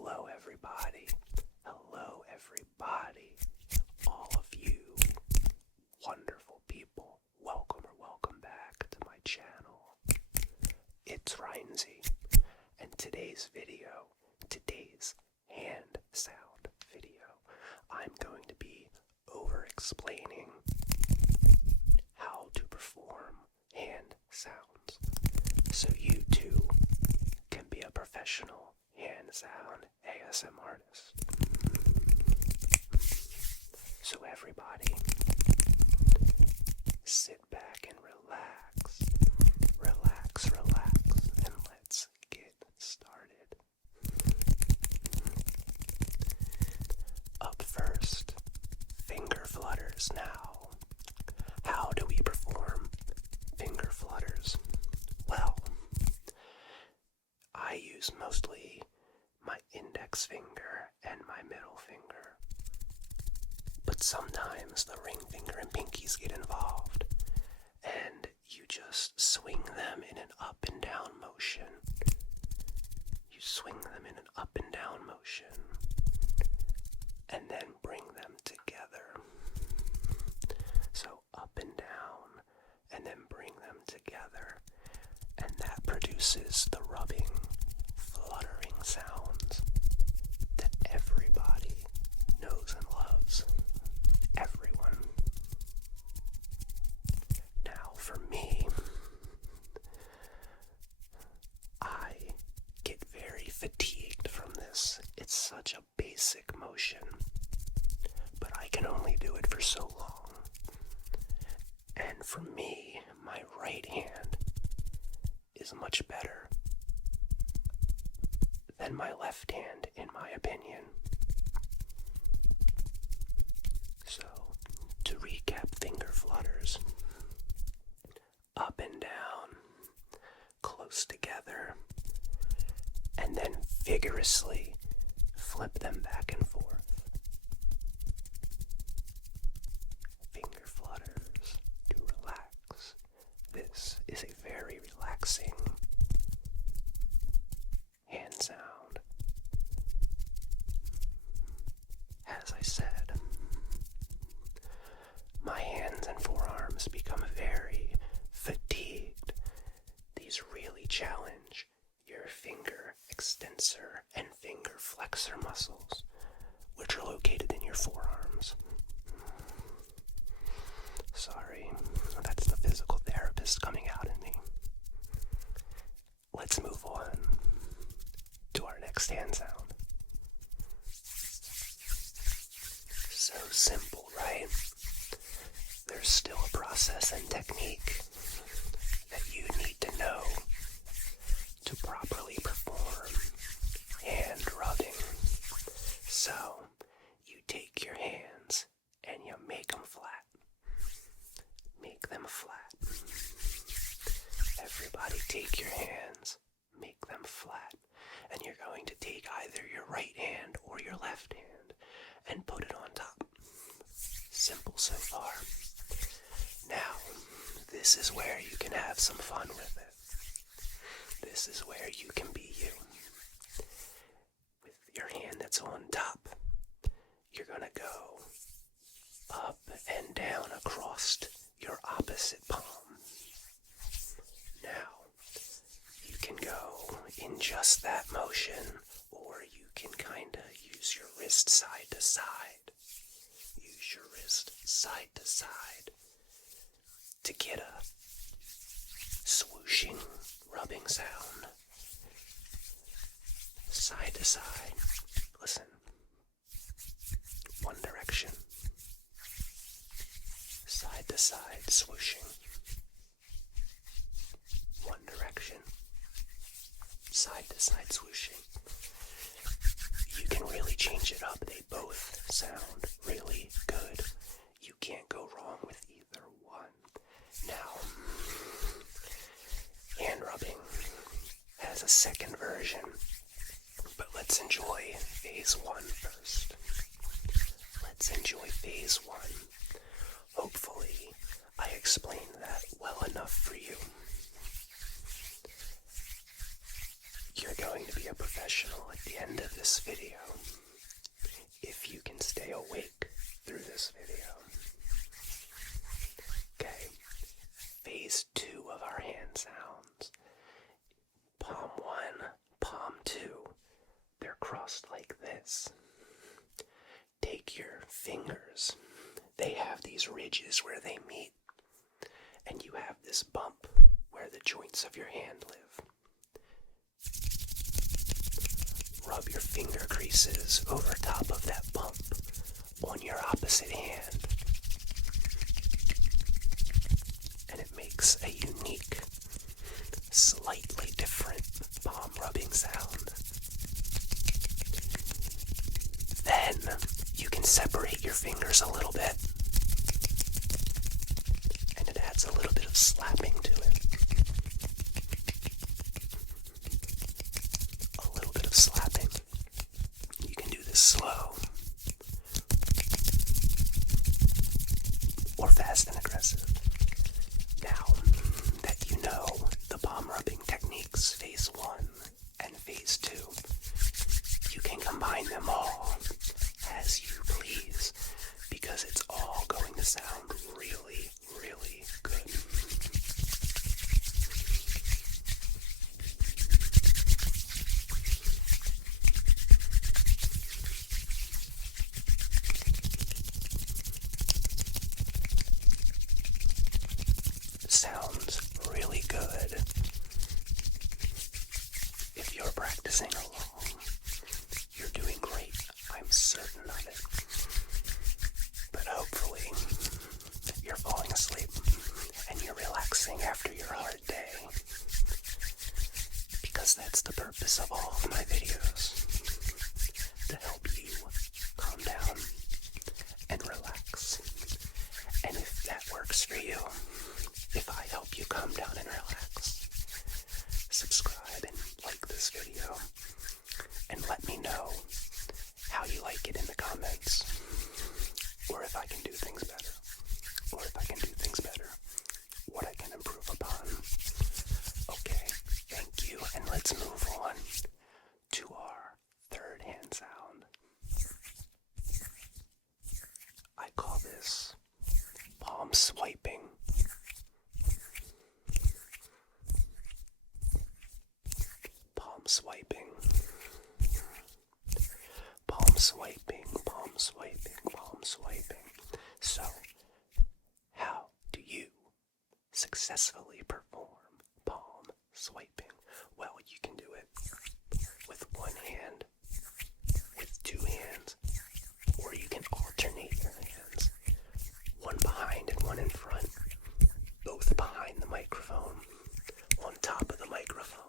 Hello everybody, hello everybody, all of you wonderful people, welcome back to my channel. It's Rynsey, and today's hand sound video, I'm going to be over-explaining how to perform hand sounds, so you too can be a professional hand sound ASM artist. So everybody, sit back and relax, and let's get started. Up first, finger flutters now. How do we perform finger flutters? Well, I use mostly my index finger and my middle finger, but sometimes the ring finger and pinkies get involved, and you just swing them in an up and down motion. You swing them in an up and down motion, and then bring them together. So up and down, and then bring them together, and that produces the rubbing, fluttering sounds that everybody knows and loves. Everyone. Now for me, I get very fatigued from this. It's such a basic motion, but I can only do it for so long. And for me, my right hand is much better than my left hand, in my opinion. So, to recap finger flutters, up and down, close together, and then vigorously flip them back and forth. Finger flutters to relax. This is a very relaxing hand sound. As I said, my hands and forearms become very fatigued. These really challenge your finger extensor and finger flexor muscles, which are located in your forearms. Sorry, that's the physical therapist coming out in me. Let's move on to our next hand sound. So simple, right? There's still a process and technique that you need to know to properly perform hand rubbing. So, you take your hands and you make them flat. Make them flat. Everybody take your hands, make them flat. And you're going to take either your right hand or your left hand and put it on top. Simple so far. Now, this is where you can have some fun with it. This is where you can be you. With your hand that's on top, you're going to go up and down across your opposite palm. Now, you can go in just that motion, or you can kind of use your wrist side to side. Use your wrist side to side to get a swooshing, rubbing sound. Side to side. Listen. One direction. Side to side swooshing. One direction. Side to side swooshing. You can really change it up. They both sound really good. You can't go wrong with either one. Now, hand rubbing has a second version, but let's enjoy phase 1 first. Let's enjoy phase 1. Hopefully, I explained that well enough for you. You're going to be a professional at the end of this video. crossed like this. Take your fingers. They have these ridges where they meet, and you have this bump where the joints of your hand live. Rub your finger creases over top of that bump on your opposite hand, and it makes a unique, slightly different palm rubbing sound. Then you can separate your fingers a little bit, and it adds a little bit of slapping to it. A little bit of slapping. You can do this slow or fast and aggressive. Now that you know the palm rubbing techniques, phase 1 and phase 2, you can combine them all as you please, because it's all going to sound really, really good. Sounds really good if you're practicing along. You're doing great, I'm certain of it. But hopefully, you're falling asleep and you're relaxing after your hard day, because that's the purpose of all of my videos, to help you calm down and relax. And if that works for you, if I help you calm down and relax, subscribe and like this video, and let me know how you like it in the comments, or if I can do things better, what I can improve upon. Okay, thank you, and let's move on to our third hand sound. I call this palm swiping. Palm swiping. Palm swiping, palm swiping, palm swiping. So, how do you successfully perform palm swiping? Well, you can do it with one hand, with two hands, or you can alternate your hands, one behind and one in front, both behind the microphone, on top of the microphone,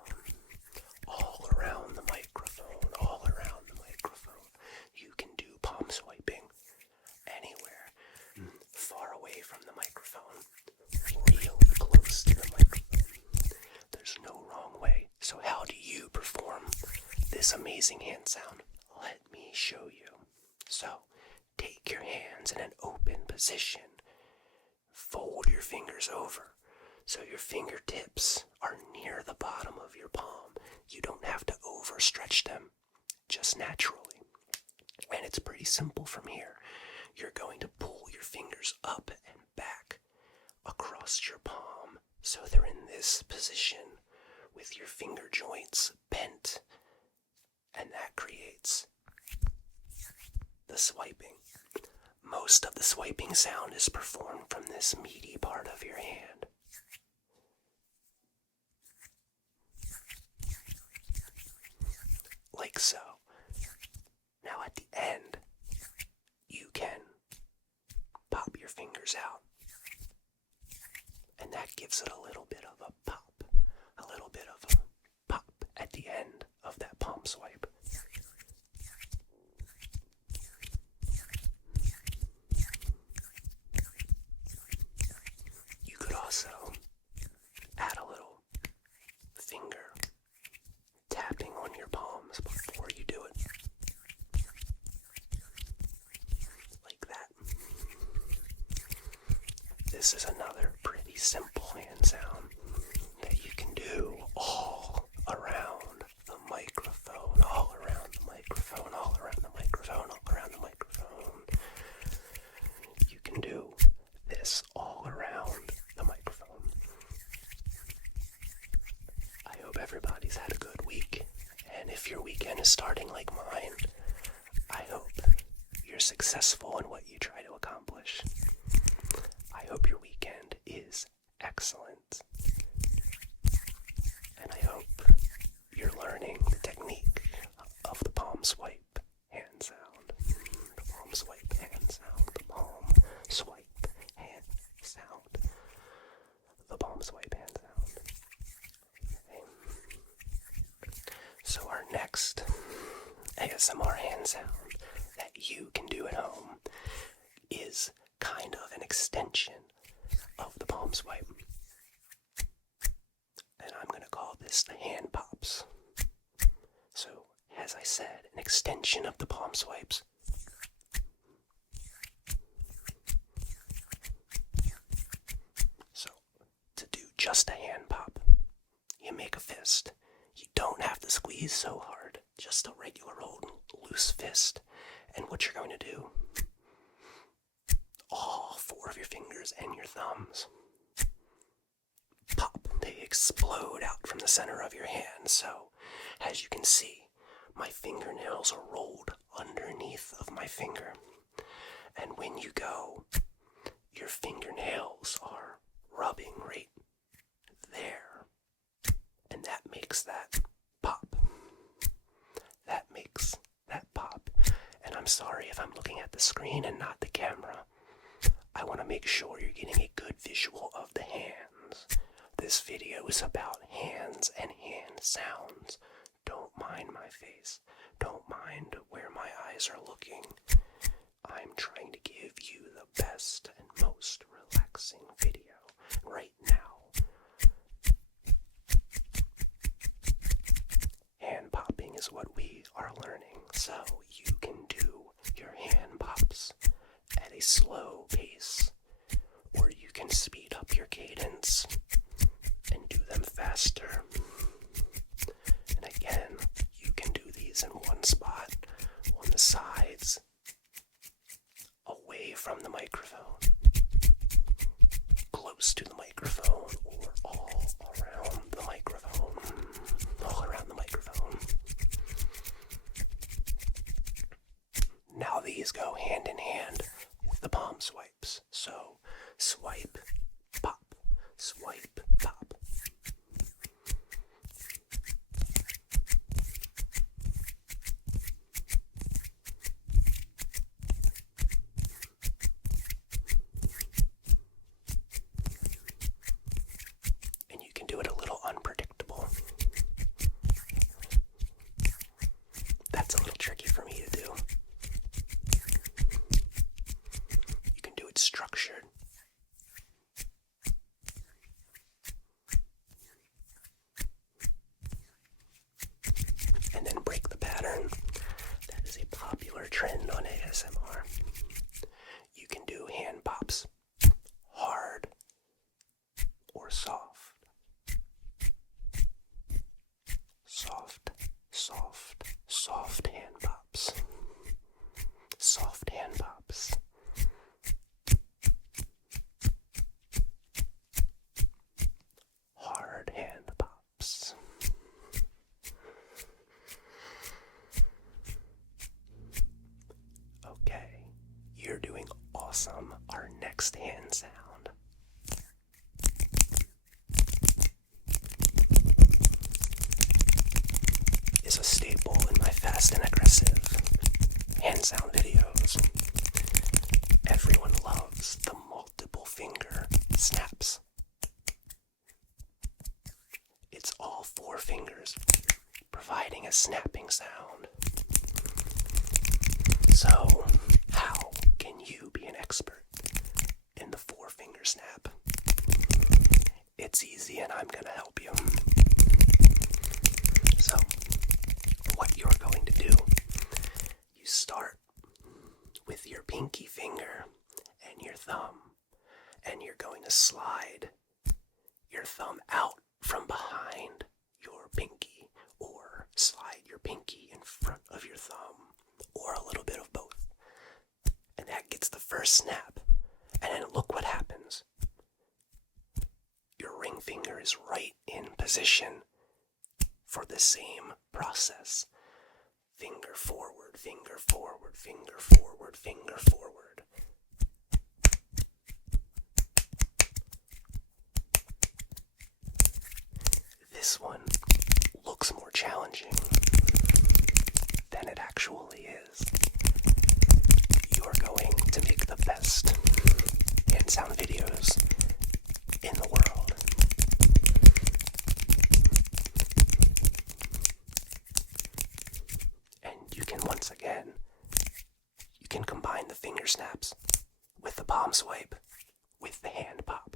all around the microphone, all around the microphone. You can do palm swiping anywhere, far away from the microphone, really close to the microphone. There's no wrong way. So how do you perform this amazing hand sound? Let me show you. So, take your hands in an open position. Fold your fingers over so your fingertips are near the bottom of your palm. You don't have to overstretch them, just naturally. And it's pretty simple from here. You're going to pull your fingers up and back across your palm so they're in this position with your finger joints bent, and that creates the swiping. Most of the swiping sound is performed from this meaty part of your hand. Like so. Now at the end, you can pop your fingers out, and that gives it a little bit of a pop, at the end of that palm swipe. You could also add a little finger tapping on your palms before you do it. Like that. This is another pretty simple hand sound that you can do all around the microphone, all around the microphone, all around the microphone, all around the microphone. You can do this all around the microphone. I hope everybody's had a good week, and if your weekend is starting like mine, I hope you're successful in what you try to accomplish. I hope your weekend is excellent. And I hope you're learning the technique of the palm swipe hand sound. The palm swipe hand sound. The palm swipe hand sound. The palm swipe hand sound. Okay. So our next ASMR hand sound that you can do at home is kind of an extension of the palm swipe. And I'm going to call this the hand pops. So, as I said, an extension of the palm swipes. So, to do just a hand pop, you make a fist. You don't have to squeeze so hard, just a regular old loose fist. And what you're going to do, all 4 of your fingers and your thumbs pop. They explode out from the center of your hand. So, as you can see, my fingernails are rolled underneath of my finger. And when you go, your fingernails are rubbing right there. And that makes that pop. That makes that pop. And I'm sorry if I'm looking at the screen and not the camera. I want to make sure you're getting a good visual of the hands. This video is about hands and hand sounds. Don't mind my face. Don't mind where my eyes are looking. I'm trying to give you the best and most relaxing video right now. Hand popping is what we are learning, so you can do your hand pops at a slow pace, or you can speed up your cadence and do them faster. And again, you can do these in one spot, on the sides, away from the microphone, close to the microphone, or all around the microphone. All around the microphone. Now these go hand in hand with the palm swipes. So, swipe, pop, swipe, pop. And you can do it a little unpredictable. That's a little tricky for me to do. You can do it structured. And then break the pattern. That is a popular trend on ASMR. You can do hand pops hard or soft. Soft, soft, soft hand pops. Soft hand pops. Hard hand pops. Okay, you're doing awesome. Our next hand sound is a staple in my fast and aggressive hand sound videos. Everyone loves the multiple finger snaps. It's all 4 fingers providing a snapping sound. So, how can you be an expert in the 4 finger snap? It's easy and I'm gonna help you. So, what you're going to do, you start with your pinky finger and your thumb, and you're going to slide your thumb out from behind your pinky, or slide your pinky in front of your thumb, or a little bit of both. And that gets the first snap. And then look what happens. Your ring finger is right in position for the same process. Finger forward, finger forward, finger forward, finger forward. This one looks more challenging than it actually is. You are going to make the best hand sound videos in the world. And you can, once again, you can combine the finger snaps with the palm swipe with the hand pop.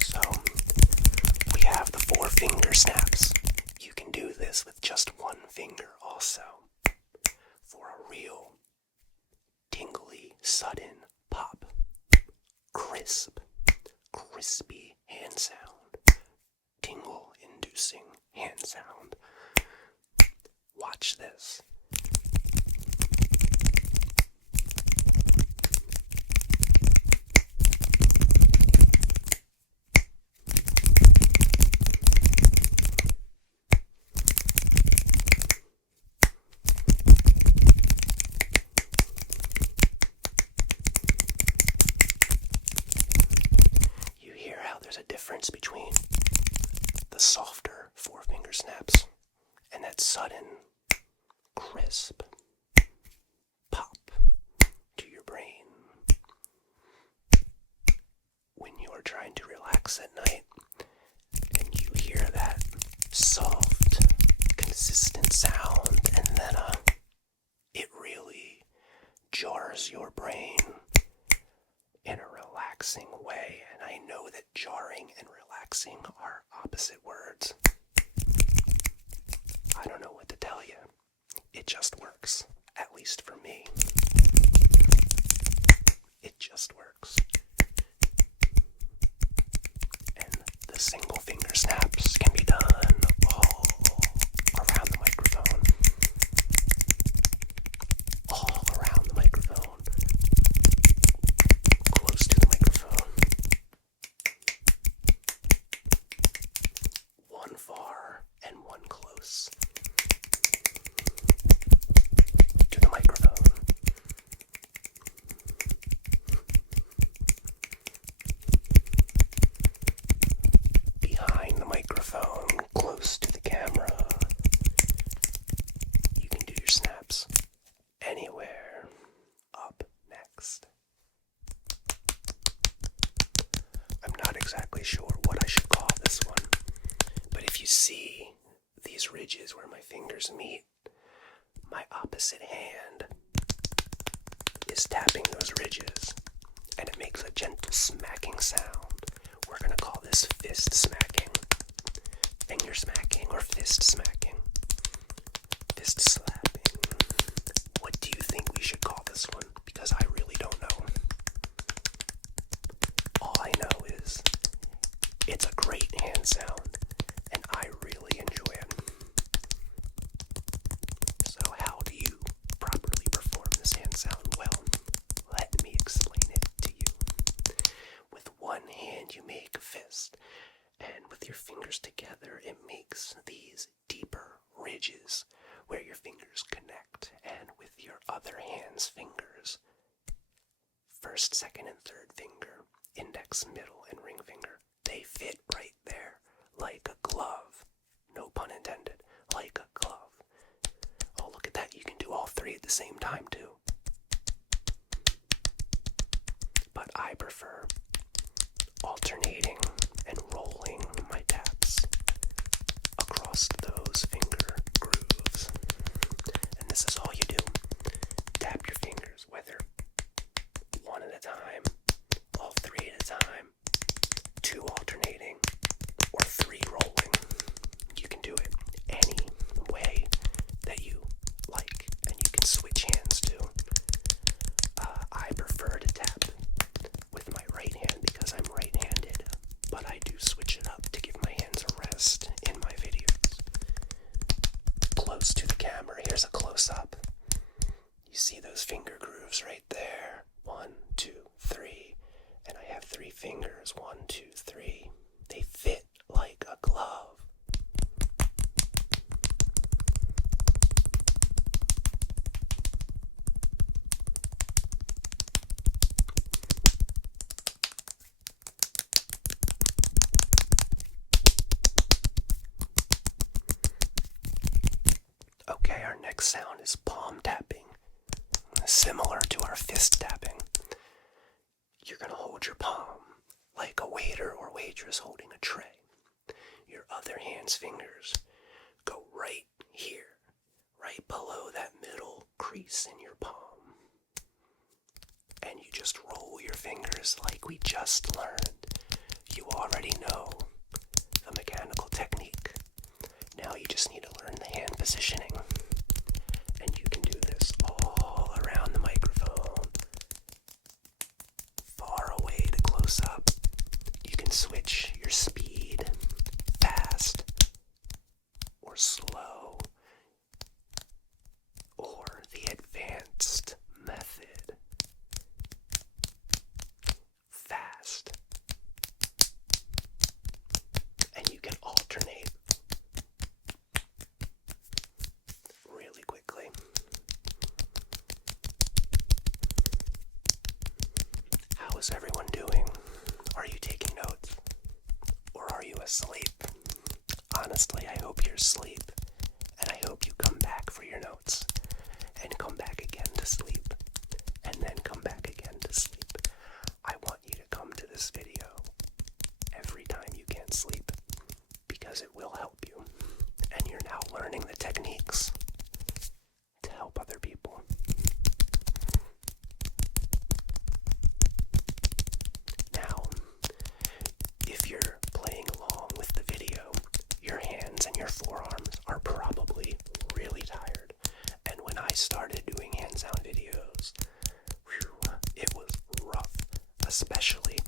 So, we have the 4 finger snaps. You can do this with just one finger also, for a real tingly, sudden pop, crisp, crispy hand sound, tingle-inducing hand sound. Watch this. There's a difference between the softer 4 finger snaps and that sudden, crisp pop to your brain. When you are trying to relax at night and you hear that soft, consistent sound, and then it really jars your brain in a relaxing way. And I know that jarring and relaxing are opposite words. I don't know what to tell you. It just works. At least for me. It just works. And the single finger snaps can be done all around the microphone. All around the microphone. Close to the microphone. One far and one close to the microphone. Behind the microphone, close to the camera. You can do your snaps anywhere. Up next. I'm not exactly sure what I should call this one, but if you see these ridges where my fingers meet, my opposite hand is tapping those ridges, and it makes a gentle smacking sound. We're going to call this fist smacking, finger smacking, or fist smacking, fist slapping. What do you think we should call this one? Because I really don't know. All I know is it's a great hand sound, and I really enjoy it. So how do you properly perform this hand sound? Well, let me explain it to you. With one hand you make a fist, and with your fingers together it makes these deeper ridges where your fingers connect, and with your other hand's fingers, first, second, and third finger, index, middle, and ring finger, they fit right there like a glove. No pun intended. Like a glove. Oh, look at that. You can do all 3 at the same time, too. But I prefer alternating and rolling my taps across those finger grooves. And this is all you do. Tap your fingers, whether 1 at a time, all 3 at a time, 2 alternating, or 3 rolling. You can do it any way that you like, and you can switch hands too. I prefer to tap with my right You see those finger grooves right there? 1, 2, 3. And I have 3 fingers. 1, 2, 3. They fit like a glove. Okay, our next sound is palm tapping. Similar to our fist tapping. You're going to hold your palm like a waiter or waitress holding a tray. Your other hand's fingers go right here, right below that middle crease in your palm. And you just roll your fingers like we just learned. You already know the mechanical technique. Now you just need to learn the hand positioning. And you can do this all around the microphone. Far away to close up. You can switch your speed, fast or slow, or the advanced method, fast. And you can alternate really quickly. How is everyone doing? Are you taking notes? Or are you asleep? Honestly, I hope you're asleep. And I hope you come back for your notes. And come back again to sleep. And then come back again to sleep. I want you to come to this video every time you can't sleep. Because it will help you. And you're now learning the techniques to help other people. Now, if you're playing along with the video, your hands and your forearms are probably really tired. And when I started doing hand sound videos, it was rough, especially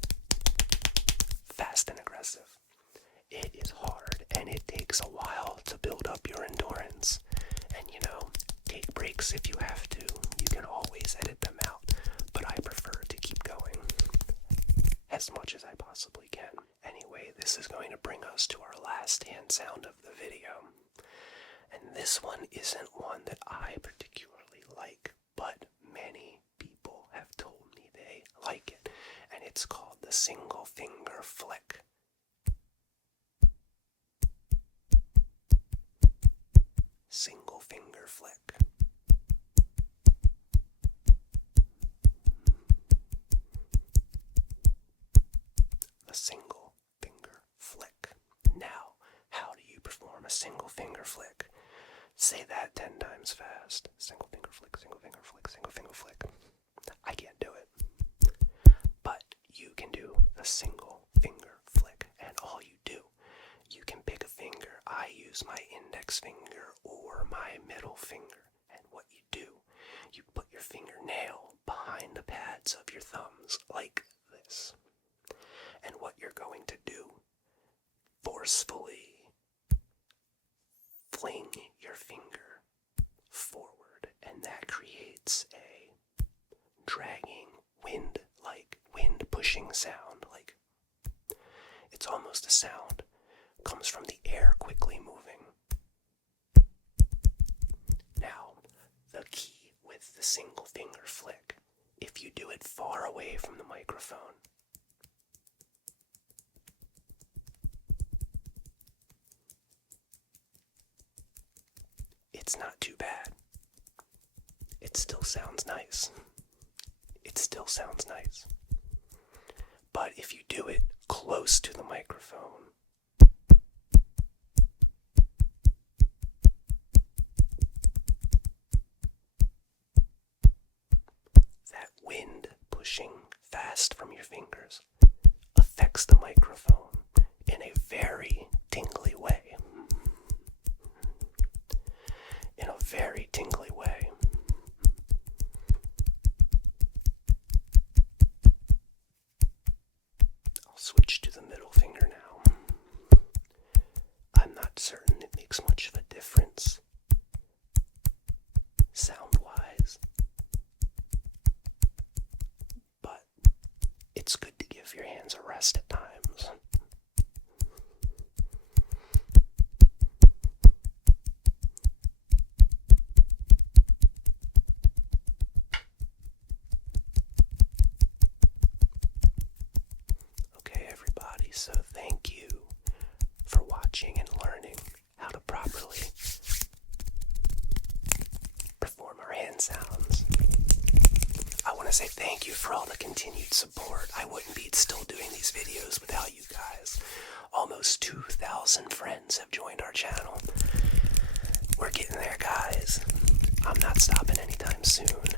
fast and aggressive. It is hard and it takes a while to build up your endurance. And take breaks if you have to. You can always edit them out, but I prefer to keep going as much as I possibly can. Anyway, this is going to bring us to our last hand sound of the video. And this one isn't one that I particularly like, but many people have told me they like it. And it's called the single finger flick. Single finger flick. A single finger flick. Now, how do you perform a single finger flick? Say that 10 times fast. Single finger flick, single finger flick, single finger flick. I can't do it. But you can do a single finger flick. And all you do, you can pick a finger. I use my index finger or my middle finger. And what you do, you put your fingernail behind the pads of your thumbs like this. And what you're going to do, forcefully fling your finger forward. And that creates a dragging wind pushing sound. Like, it's almost a sound. Comes from the air quickly moving. Now, the key with the single finger flick, if you do it far away from the microphone, it's not too bad. It still sounds nice. It still sounds nice. But if you do it close to the microphone, that wind pushing fast from your fingers affects the microphone in a very tingly way. In a very tingly way. I'll switch to the middle finger now. I'm not certain it makes much of a difference sound-wise, say thank you for all the continued support. I wouldn't be still doing these videos without you guys. Almost 2,000 friends have joined our channel. We're getting there, guys. I'm not stopping anytime soon.